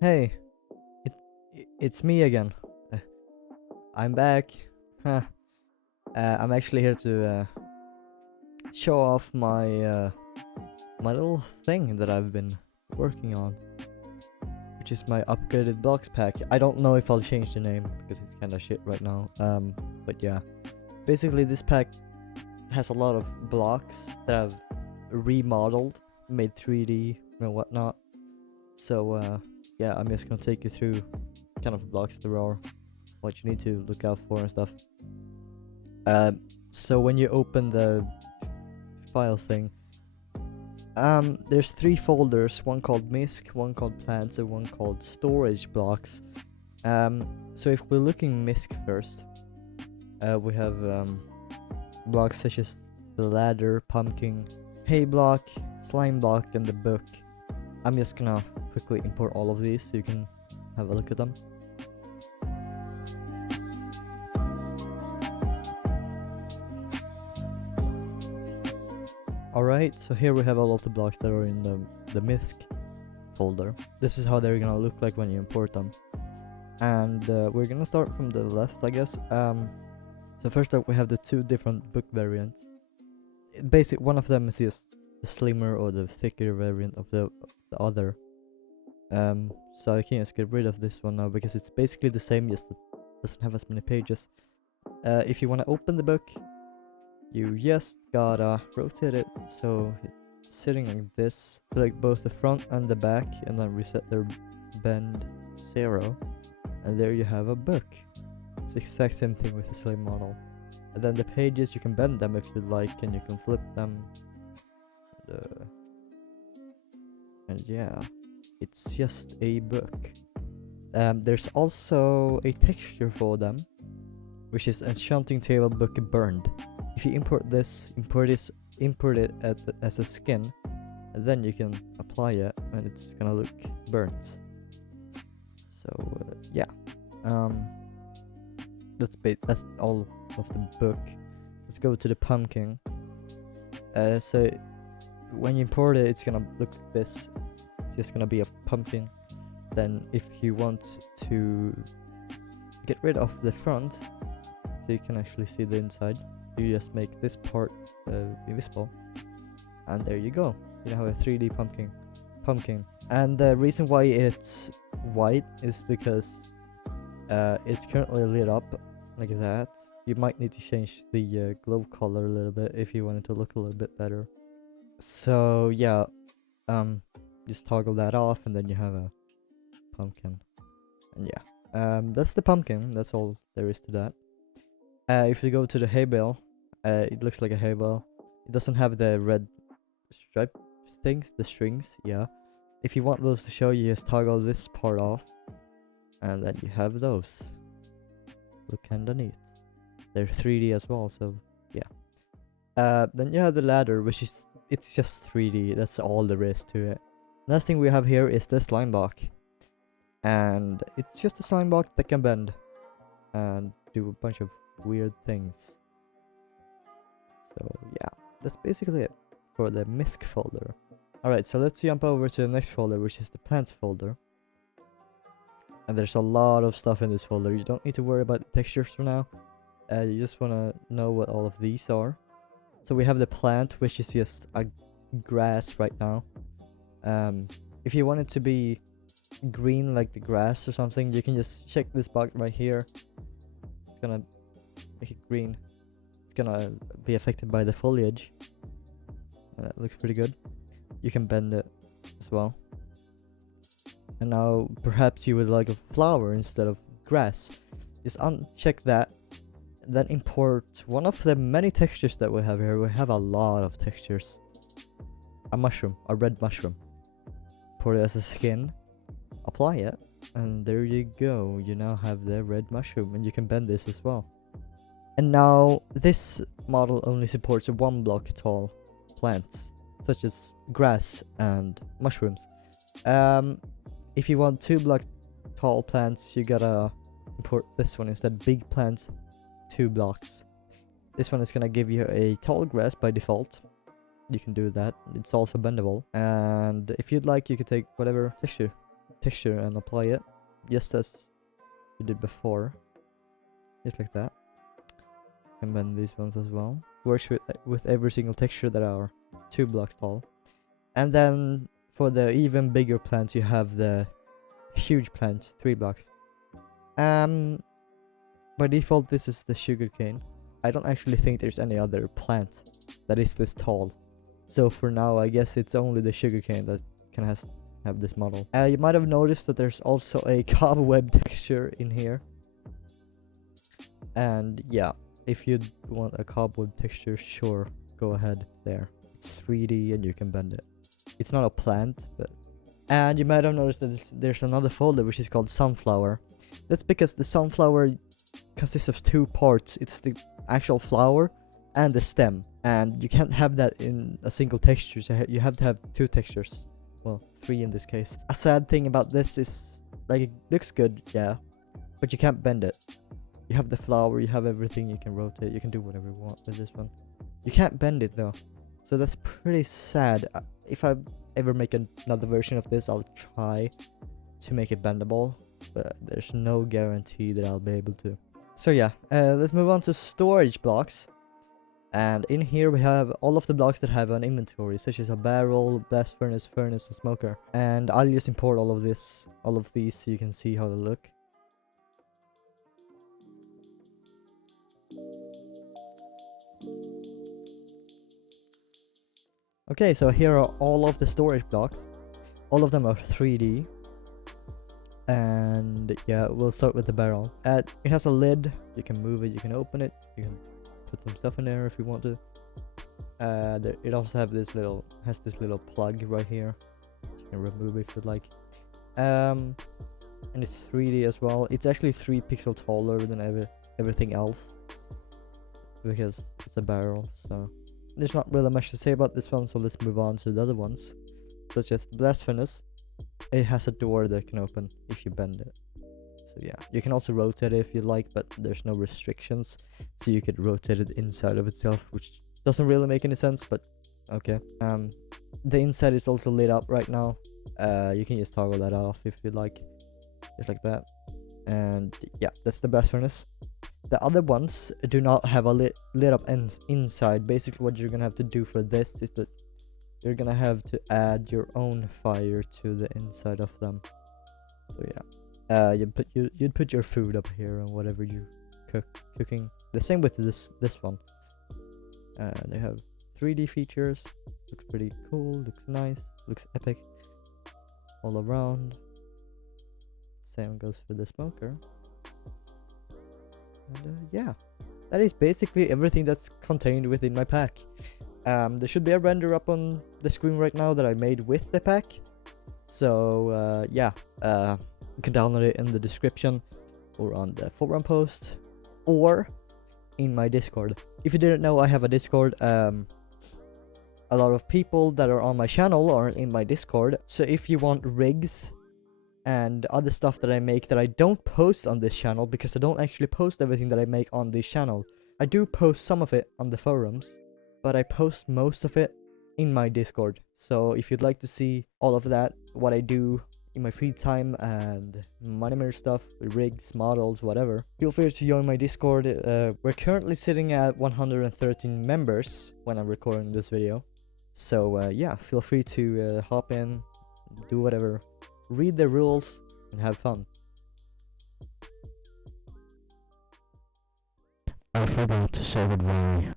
Hey, it, it's me again. Uh, I'm back. Huh. I'm actually here to show off my little thing that I've been working on, which is my upgraded blocks pack. I don't know if I'll change the name because it's kind of shit right now. But yeah, basically this pack has a lot of blocks that I've remodeled, made 3D and whatnot. So yeah, I'm just gonna take you through kind of blocks there are, what you need to look out for and stuff. So when you open the file thing, there's 3 folders, one called MISC, one called plants, and one called storage blocks. So if we're looking MISC first, we have blocks such as the ladder, pumpkin, hay block, slime block, and the book. I'm just gonna quickly import all of these so you can have a look at them. Alright, so here we have all of the blocks that are in the MISC folder. This is how they're gonna look like when you import them. And we're gonna start from the left, I guess. So first up we have the 2 different book variants. One of them is just the slimmer or the thicker variant of the other. So I can just get rid of this one now because it's basically the same, just it doesn't have as many pages. If you want to open the book, you just gotta rotate it so it's sitting like this. Select both the front and the back and then reset their bend to 0. And there you have a book. It's the exact same thing with the slim model. And then the pages, you can bend them if you like, and you can flip them. And yeah, it's just a book. There's also a texture for them, which is Enchanting Table Book Burned. If you import it as a skin, and then you can apply it, and it's gonna look burnt. So yeah, that's all of the book. Let's go to the pumpkin. So when you import it, it's gonna look like this. It's just gonna be a pumpkin. Then if you want to get rid of the front, so you can actually see the inside, you just make this part invisible, and there you go. You have a 3D pumpkin. And the reason why it's white is because it's currently lit up like that. You might need to change the glow color a little bit if you want it to look a little bit better. So yeah, just toggle that off and then you have a pumpkin. And yeah, that's the pumpkin. That's all there is to that. If you go to the hay bale, it looks like a hay bale. It doesn't have the red stripe things, the strings. Yeah, if you want those to show, you just toggle this part off, and then you have those. Look kinda neat. They're 3D as well, so yeah. Then you have the ladder, which is it's just 3D. That's all there is to it. Last thing we have here is the slime block, and it's just a slime block that can bend and do a bunch of weird things. So yeah, that's basically it for the MISC folder. Alright, so let's jump over to the next folder, which is the plants folder. And there's a lot of stuff in this folder. You don't need to worry about the textures for now. You just want to know what all of these are. So we have the plant, which is just a grass right now. If you want it to be green like the grass or something, you can just check this box right here. It's gonna make it green. It's gonna be affected by the foliage. That looks pretty good. You can bend it as well. And now perhaps you would like a flower instead of grass. Just uncheck that. Then import one of the many textures that we have here. We have a lot of textures. A mushroom, a red mushroom. Import it as a skin. Apply it. And there you go. You now have the red mushroom. And you can bend this as well. And now this model only supports 1 block tall plants, such as grass and mushrooms. If you want 2 block tall plants, you gotta import this one instead. Big plants, 2 blocks. This one is gonna give you a tall grass by default. You can do that. It's also bendable. And if you'd like, you could take whatever texture texture and apply it, just as you did before, just like that. And bend these ones as well. Works with every single texture that are 2 blocks tall. And then for the even bigger plants, you have the huge plant, 3 blocks. By default, this is the sugarcane. I don't actually think there's any other plant that is this tall. So for now, I guess it's only the sugarcane that can have this model. You might have noticed that there's also a cobweb texture in here. And yeah, if you want a cobweb texture, sure, go ahead there. It's 3D and you can bend it. It's not a plant, but... And you might have noticed that there's another folder which is called sunflower. That's because the sunflower consists of 2 parts. It's the actual flower and the stem. And you can't have that in a single texture, so you have to have 2 textures. Well, 3 in this case. A sad thing about this is, like, it looks good, yeah, but you can't bend it. You have the flower, you have everything, you can rotate, you can do whatever you want with this one. You can't bend it though, so that's pretty sad. If I ever make another version of this, I'll try to make it bendable, but there's no guarantee that I'll be able to. So yeah, let's move on to storage blocks. And in here we have all of the blocks that have an inventory, such as a barrel, blast furnace, and smoker. And I'll just import all of these so you can see how they look. Okay, so here are all of the storage blocks. All of them are 3D. And yeah, we'll start with the barrel. It has a lid. You can move it, you can open it, you can put some stuff in there if you want to. It also has this little plug right here. You can remove it if you'd like. And it's 3D as well. It's actually 3 pixels taller than everything else, because it's a barrel. So there's not really much to say about this one, so let's move on to the other ones. So it's just blast furnace. It has a door that can open if you bend it. So yeah, you can also rotate it if you like, but there's no restrictions, so you could rotate it inside of itself, which doesn't really make any sense, but okay. The inside is also lit up right now. You can just toggle that off if you like, just like that. And yeah, that's the blast furnace. The other ones do not have a lit up inside. Basically what you're gonna have to do for this is that you're gonna have to add your own fire to the inside of them. So yeah, you'd put your food up here and whatever you cooking. The same with this one. They have 3D features. Looks pretty cool. Looks nice. Looks epic all around. Same goes for the smoker. And yeah, that is basically everything that's contained within my pack. There should be a render up on the screen right now that I made with the pack. So yeah, you can download it in the description or on the forum post or in my Discord. If you didn't know, I have a Discord. A lot of people that are on my channel are in my Discord. So if you want rigs and other stuff that I make that I don't post on this channel, because I don't actually post everything that I make on this channel. I do post some of it on the forums, but I post most of it in my Discord. So if you'd like to see all of that, what I do in my free time and money stuff, rigs, models, whatever, feel free to join my Discord. We're currently sitting at 113 members when I'm recording this video. So yeah, feel free to hop in, do whatever, read the rules, and have fun. I forgot to say goodbye.